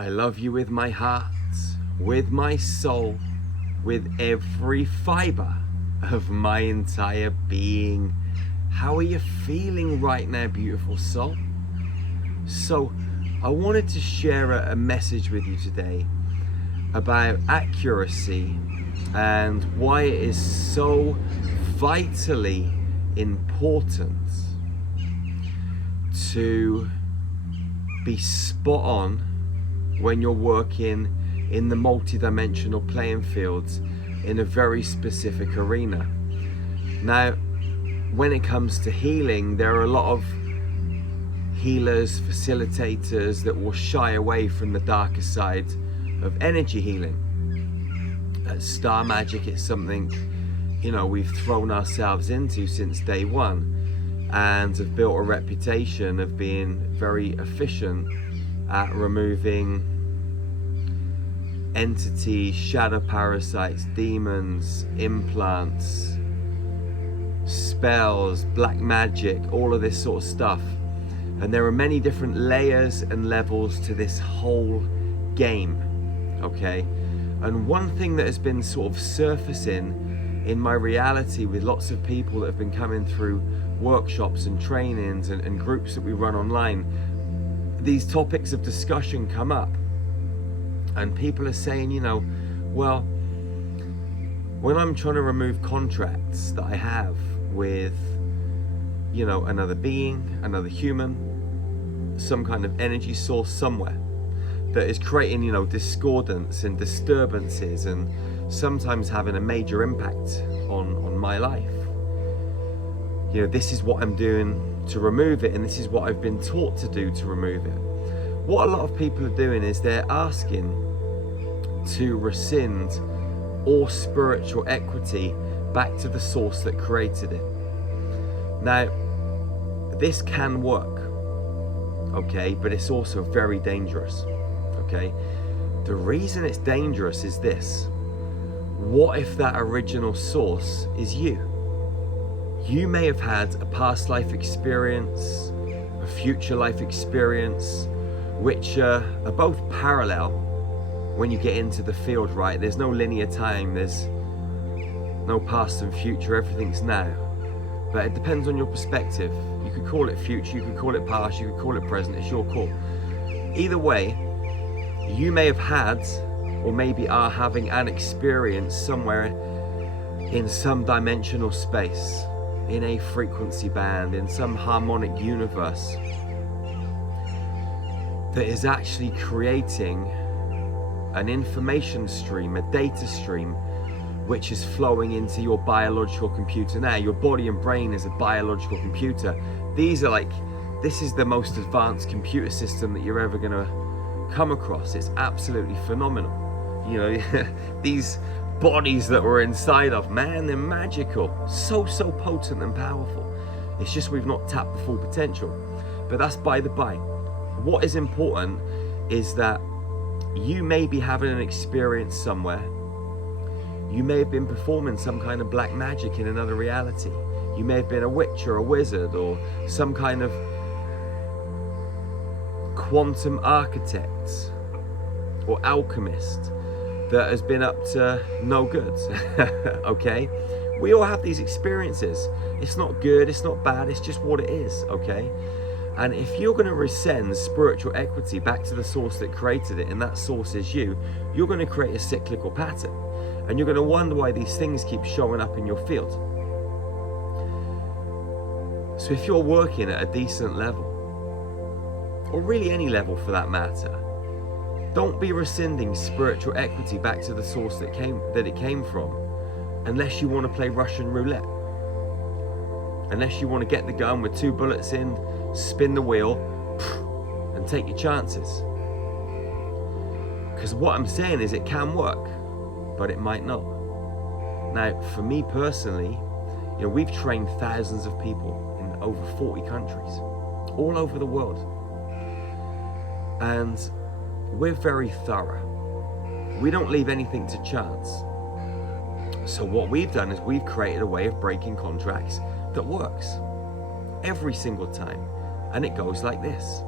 I love you with my heart, with my soul, with every fiber of my entire being. How are you feeling right now, beautiful soul? So I wanted to share a message with you today about accuracy and why it is so vitally important to be spot on when you're working in the multi-dimensional playing fields in a very specific arena. Now, when it comes to healing, there are a lot of healers, facilitators that will shy away from the darker side of energy healing. Star magic is something, we've thrown ourselves into since day one and have built a reputation of being very efficient at removing entities, shadow parasites, demons, implants, spells, black magic, all of this sort of stuff. And there are many different layers and levels to this whole game, okay? And one thing that has been sort of surfacing in my reality with lots of people that have been coming through workshops and trainings and groups that we run online, these topics of discussion come up and people are saying, well, when I'm trying to remove contracts that I have with, another being, another human, some kind of energy source somewhere that is creating, discordance and disturbances and sometimes having a major impact on my life. This is what I'm doing to remove it, and this is what I've been taught to do to remove it. What a lot of people are doing is they're asking to rescind all spiritual equity back to the source that created it. Now, this can work, okay, but it's also very dangerous, okay? The reason it's dangerous is this. What if that original source is you? You may have had a past life experience, a future life experience, which are both parallel when you get into the field, right? There's no linear time, there's no past and future, everything's now. But it depends on your perspective. You could call it future, you could call it past, you could call it present, it's your call. Either way, you may have had, or maybe are having an experience somewhere in some dimensional space, in a frequency band, in some harmonic universe that is actually creating an information stream, a data stream, which is flowing into your biological computer. Now, your body and brain is a biological computer. This is the most advanced computer system that you're ever gonna come across. It's absolutely phenomenal. These bodies that we're inside of, man, they're magical. So potent and powerful. It's just we've not tapped the full potential. But that's by the by. What is important is that you may be having an experience somewhere. You may have been performing some kind of black magic in another reality. You may have been a witch or a wizard or some kind of quantum architect or alchemist that has been up to no good, okay? We all have these experiences. It's not good, it's not bad, it's just what it is, okay? And if you're gonna rescind spiritual equity back to the source that created it, and that source is you, you're gonna create a cyclical pattern. And you're gonna wonder why these things keep showing up in your field. So if you're working at a decent level, or really any level for that matter, don't be rescinding spiritual equity back to the source that it came from, unless you want to play Russian roulette. Unless you want to get the gun with 2 bullets in, spin the wheel, and take your chances. Because what I'm saying is it can work, but it might not. Now, for me personally, we've trained thousands of people in over 40 countries, all over the world. And we're very thorough. We don't leave anything to chance. So what we've done is we've created a way of breaking contracts that works every single time. And it goes like this.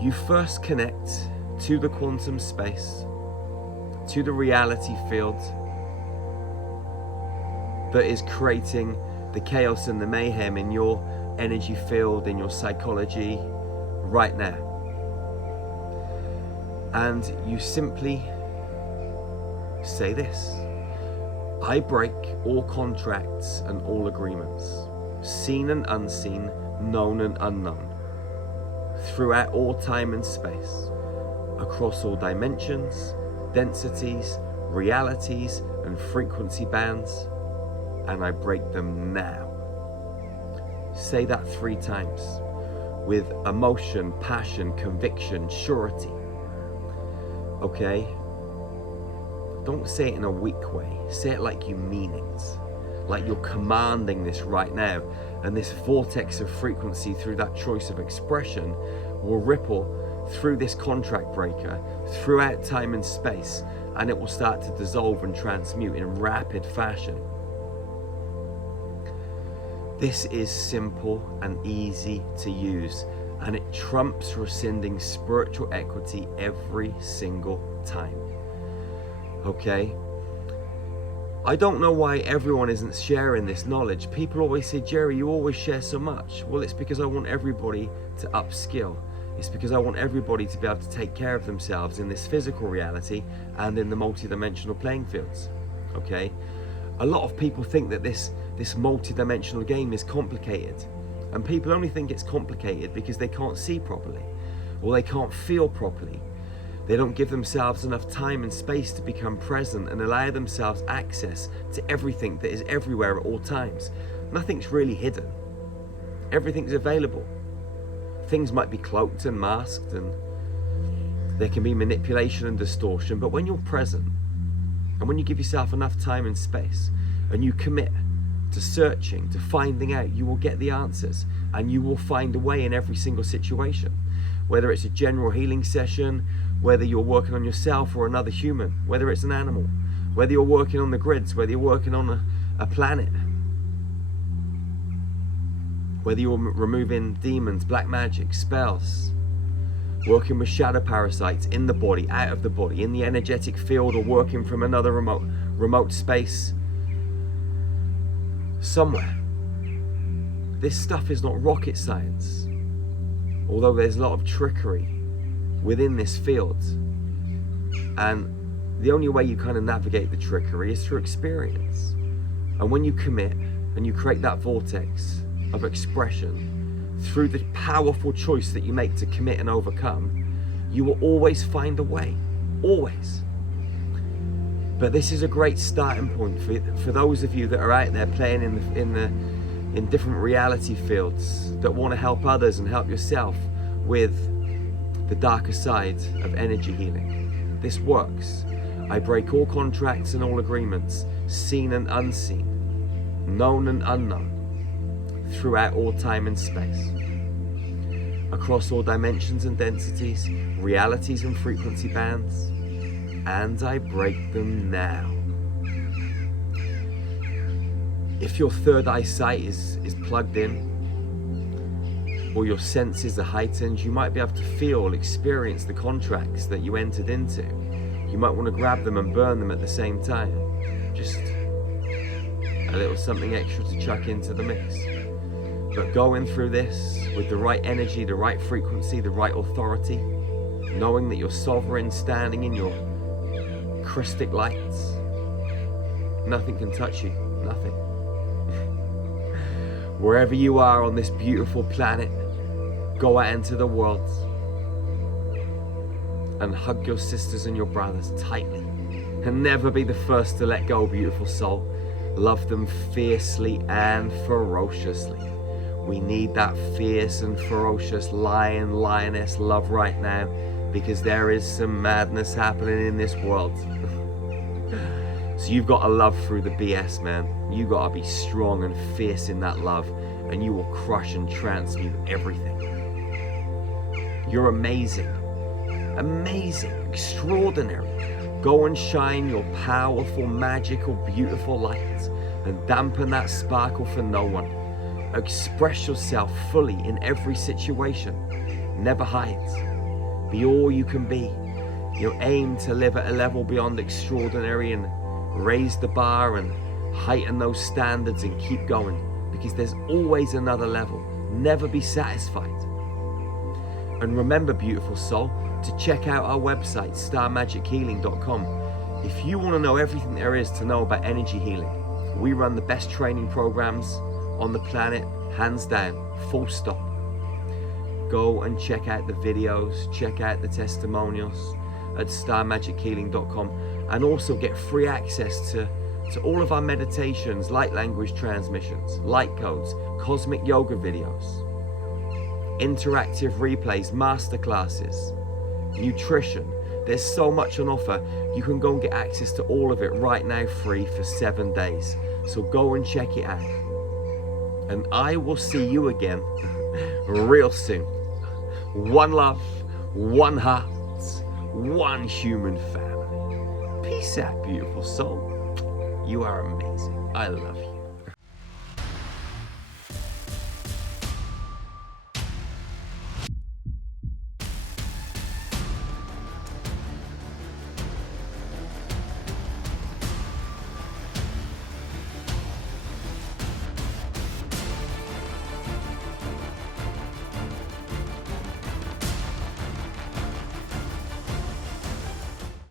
you first connect to the quantum space, to the reality field that is creating the chaos and the mayhem in your energy field, in your psychology right now. And you simply say this: I break all contracts and all agreements, seen and unseen, known and unknown, throughout all time and space, across all dimensions, densities, realities, and frequency bands, and I break them now. Say that 3 times with emotion, passion, conviction, surety. Okay? Don't say it in a weak way. Say it like you mean it. Like you're commanding this right now. And this vortex of frequency through that choice of expression will ripple through this contract breaker, throughout time and space, and it will start to dissolve and transmute in rapid fashion. This is simple and easy to use, and it trumps rescinding spiritual equity every single time. Okay? I don't know why everyone isn't sharing this knowledge. People always say, Jerry, you always share so much. Well, it's because I want everybody to upskill. It's because I want everybody to be able to take care of themselves in this physical reality and in the multidimensional playing fields. Okay? A lot of people think that this multi-dimensional game is complicated, and people only think it's complicated because they can't see properly or they can't feel properly. They don't give themselves enough time and space to become present and allow themselves access to everything that is everywhere at all times. Nothing's really hidden. Everything's available. Things might be cloaked and masked, and there can be manipulation and distortion, but when you're present and when you give yourself enough time and space and you commit to searching, to finding out, you will get the answers, and you will find a way in every single situation. Whether it's a general healing session, whether you're working on yourself or another human, whether it's an animal, whether you're working on the grids, whether you're working on a planet, whether you're removing demons, black magic, spells, working with shadow parasites in the body, out of the body, in the energetic field, or working from another remote space somewhere. This stuff is not rocket science, although there's a lot of trickery within this field, and the only way you kind of navigate the trickery is through experience. And when you commit and you create that vortex of expression through the powerful choice that you make to commit and overcome, you will always find a way, always. But this is a great starting point for those of you that are out there playing in different reality fields, that want to help others and help yourself with the darker side of energy healing. This works. I break all contracts and all agreements, seen and unseen, known and unknown, throughout all time and space, across all dimensions and densities, realities and frequency bands, and I break them now. If your third eyesight is plugged in, or your senses are heightened, you might be able to experience the contracts that you entered into. You might want to grab them and burn them at the same time. Just a little something extra to chuck into the mix. But going through this with the right energy, the right frequency, the right authority, knowing that you're sovereign, standing in your Christic lights, nothing can touch you, nothing. Wherever you are on this beautiful planet, go out into the world and hug your sisters and your brothers tightly, and never be the first to let go, beautiful soul. Love them fiercely and ferociously. We need that fierce and ferocious lion, lioness love right now, because there is some madness happening in this world. So you've got to love through the BS, man. You got to be strong and fierce in that love, and you will crush and transmute everything. You're amazing, amazing, extraordinary. Go and shine your powerful, magical, beautiful light, and dampen that sparkle for no one. Express yourself fully in every situation. Never hide. Be all you can be. Aim to live at a level beyond extraordinary and raise the bar and heighten those standards and keep going, because there's always another level. Never be satisfied. And remember, beautiful soul, to check out our website, starmagichealing.com. If you want to know everything there is to know about energy healing, we run the best training programs on the planet, hands down, full stop. Go and check out the videos, check out the testimonials at starmagichealing.com, and also get free access to all of our meditations, light language transmissions, light codes, cosmic yoga videos, interactive replays, masterclasses, nutrition. There's so much on offer. You can go and get access to all of it right now, free for 7 days. So go and check it out. And I will see you again real soon. One love, one heart, one human family. Peace out, beautiful soul. You are amazing. I love you.